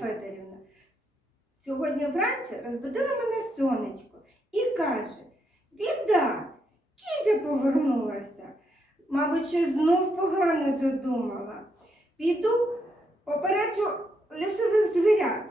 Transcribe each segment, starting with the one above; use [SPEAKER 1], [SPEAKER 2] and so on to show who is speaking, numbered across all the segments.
[SPEAKER 1] Федорівна, сьогодні вранці розбудила мене сонечко і каже, біда, кізя повернулася. Мабуть, що знов погано задумала. Піду попереджу лісових звірят.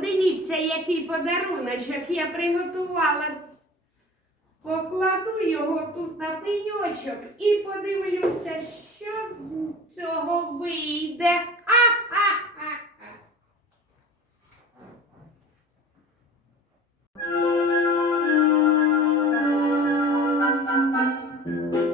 [SPEAKER 2] Подивіться, який подаруночок я приготувала. Покладу його тут на пеньочок і подивлюся, що з цього вийде. Ха-ха-ха-ха.
[SPEAKER 3] Ах,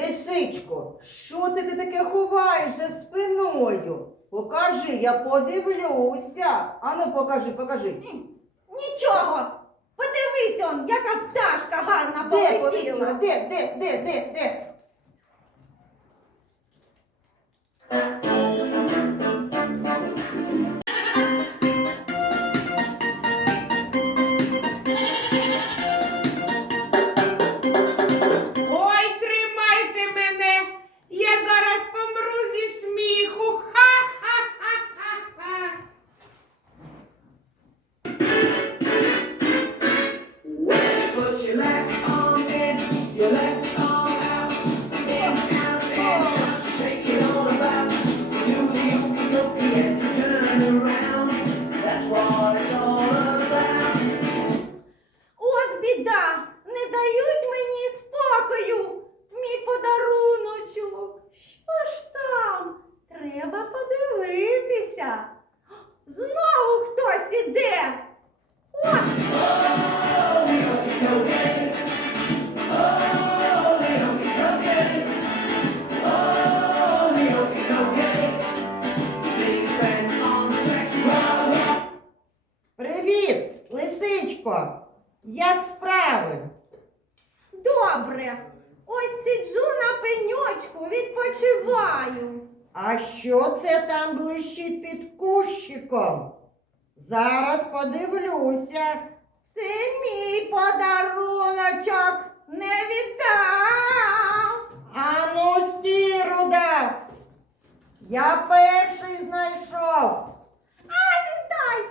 [SPEAKER 4] Лисичко, що це ти таке ховаєш за спиною? Покажи, я подивлюся. Ану, покажи, покажи.
[SPEAKER 3] нічого. Подивись он, яка пташка гарна
[SPEAKER 4] Де
[SPEAKER 3] полетіла.
[SPEAKER 4] полетіла? Де, де, де, де, де?
[SPEAKER 5] Bent on stretch, roll up.
[SPEAKER 4] Привіт, лисичко. Як справи?
[SPEAKER 3] добре. Ось сиджу на пеньочку, відпочиваю.
[SPEAKER 4] А що це там блищить під кущиком? Зараз подивлюся.
[SPEAKER 3] Це мій подаруночок. Не віддам.
[SPEAKER 4] Ану, стій, руда. Я перший знайшов.
[SPEAKER 3] А, віддай.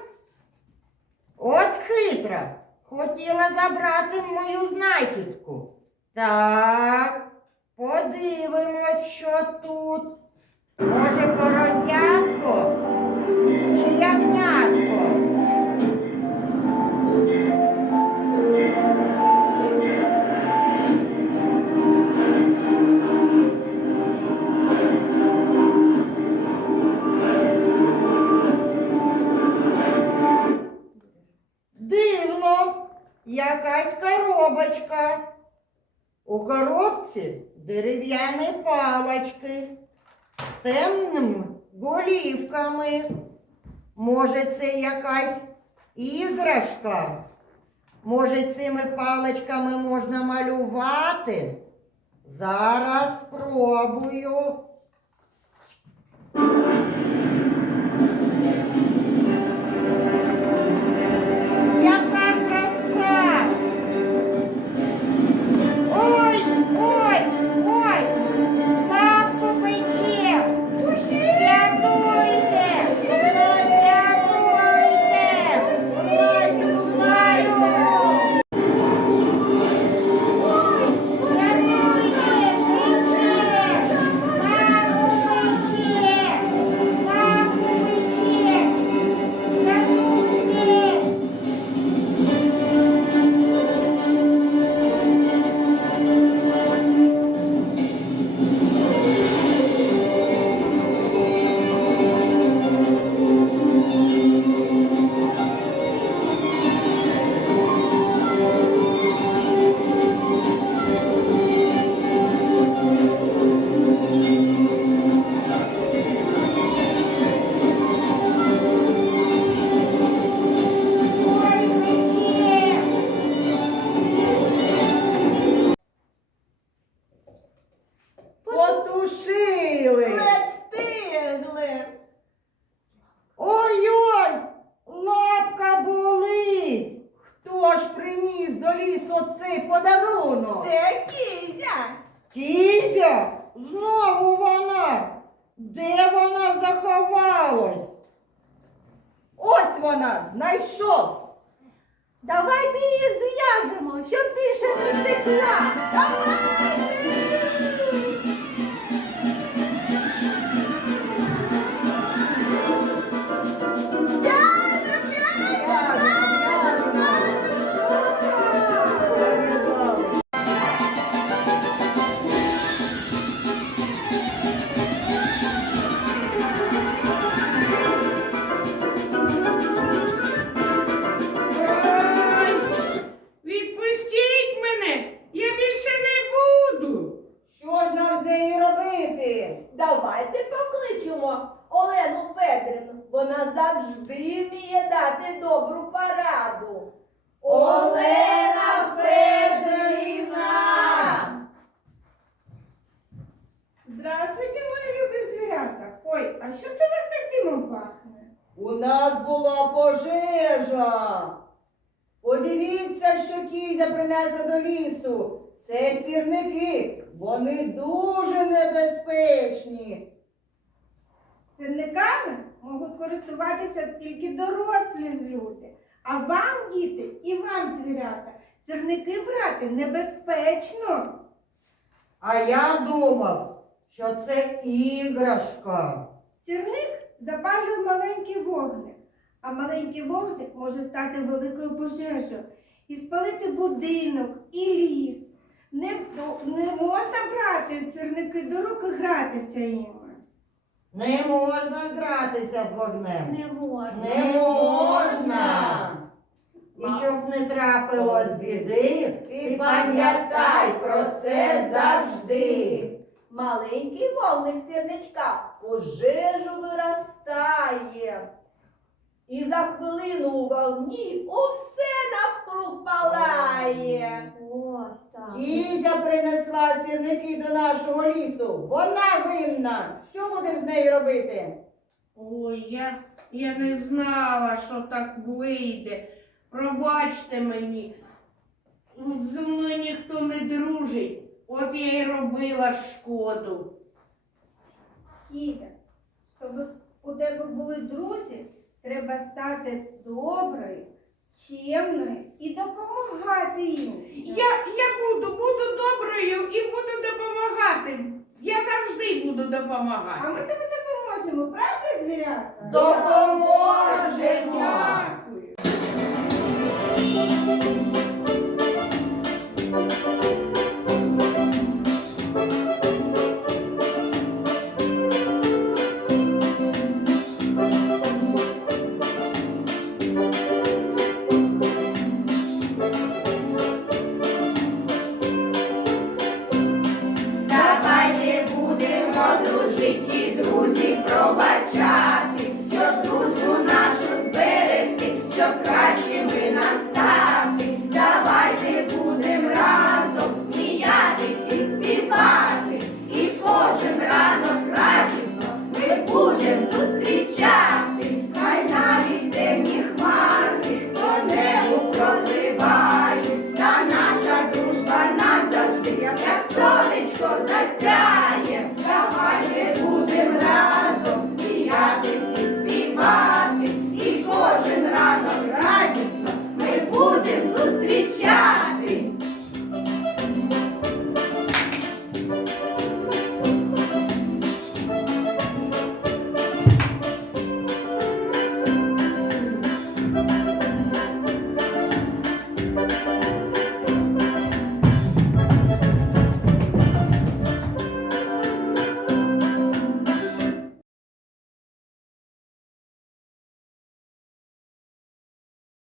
[SPEAKER 4] От хитра. Хотіла забрати мою знахідку. Так, подивимось, що тут. Може, поросятко чи ягнятко? Дивно, якась коробочка. У коробці дерев'яні палочки з голівками. Може, це якась іграшка? Може, цими паличками можна малювати? Зараз спробую. Вона, знайшов!
[SPEAKER 3] Давайте її зв'яжемо, щоб більше не втекла. Давайте! Давайте покличемо Олену Федорівну. Вона завжди вміє дати добру пораду.
[SPEAKER 4] Олена Федорівна!
[SPEAKER 1] Здравствуйте, мої любі звірята. Ой, а що це у вас так димом пахне?
[SPEAKER 4] У нас була пожежа. Подивіться, що кізя принесла до лісу. Це сірники. Вони дуже небезпечні.
[SPEAKER 1] Сирниками можуть користуватися тільки дорослі люди. А вам, діти, і вам, звірята, сирники брати небезпечно.
[SPEAKER 4] А я думав, що це іграшка.
[SPEAKER 1] Сірник запалює маленький вогник, а маленький вогник може стати великою пожежею і спалити будинок і ліс. Не, не можна брати сірники до рук і гратися їми.
[SPEAKER 4] Не можна гратися з вогнем.
[SPEAKER 3] Не можна.
[SPEAKER 4] Не можна. І щоб не трапилось біди, ти пам'ятай про це завжди.
[SPEAKER 3] Маленький вогник сірничка пожежу виростає. І за хвилину у вогні усе навкруг палає. Ось
[SPEAKER 4] принесла сірники до нашого лісу. Вона винна. Що будемо з нею робити?
[SPEAKER 2] Ой, я, я не знала, що так вийде. Пробачте мені. Зі мною ніхто не дружить. От я й робила шкоду.
[SPEAKER 1] Кізя, щоб у тебе були друзі, треба стати доброю, чемною і допомагати їм.
[SPEAKER 2] Я, я буду, буду доброю і буду допомагати. Я завжди буду допомагати.
[SPEAKER 1] А ми тобі допоможемо, правда, звірята?
[SPEAKER 4] Допоможемо!